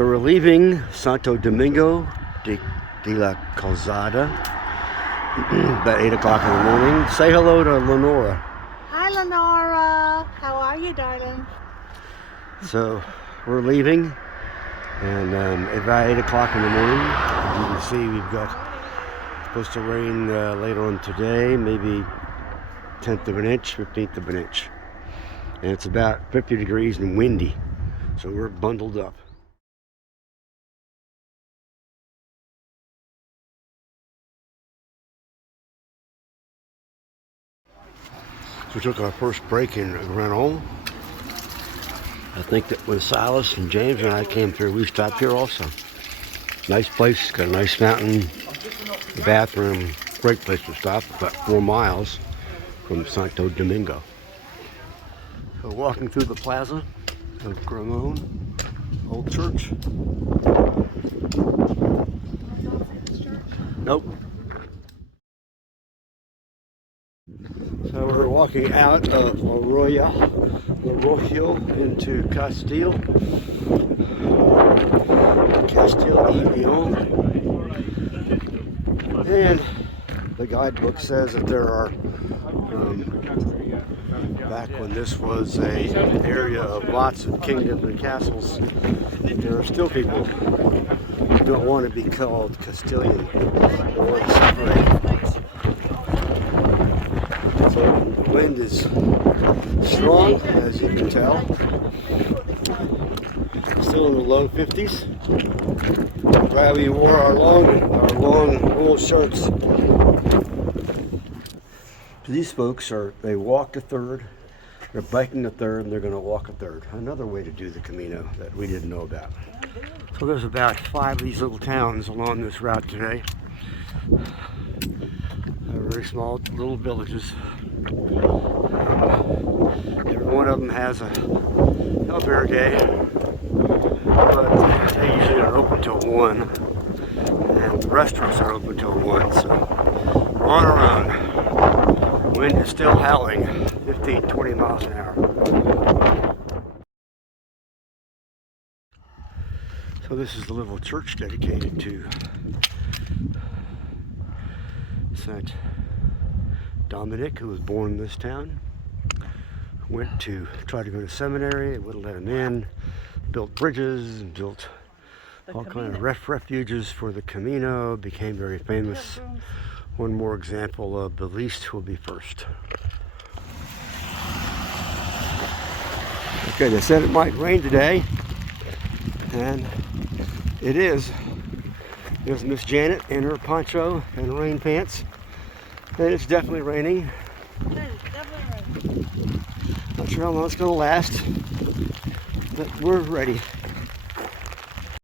So we're leaving Santo Domingo de la Calzada about 8 o'clock in the morning. Say hello to Lenora. Hi Lenora, how are you, darling? So we're leaving, and about 8 o'clock in the morning. As you can see, we've got supposed to rain later on today, maybe 1/10 of an inch, 1/15 of an inch, and it's about 50 degrees and windy, so we're bundled up. So we took our first break in Renault. I think that when Silas and James and I came through, we stopped here also. Nice place, got a nice fountain, bathroom, great place to stop, about 4 miles from Santo Domingo. So walking through the plaza of Gramone, old church. Nope. So we're walking out of Arroyo into Castile y Leon. And the guidebook says that there are, back when this was an area of lots of kingdoms and castles, there are still people who don't want to be called Castilian or separated. So the wind is strong, as you can tell. Still in the low 50s. Glad we wore our long wool shirts. These folks they walked a third, they're biking a third, and they're going to walk a third. Another way to do the Camino that we didn't know about. So there's about 5 of these little towns along this route today. Very small little villages. Every one of them has a albergue, but they usually are open till 1, and the restaurants are open till 1, so we're on our own. Wind is still howling, 15-20 miles an hour. So this is the little church dedicated to Saint Dominic, who was born in this town. Went to try to go to seminary, they wouldn't let him in. Built bridges, built all kinds of refuges for the Camino, became very famous. One more example of the least will be first. Okay, they said it might rain today, and it is. There's Miss Janet in her poncho and rain pants, and it's definitely raining. Not sure how long it's going to last, but we're ready.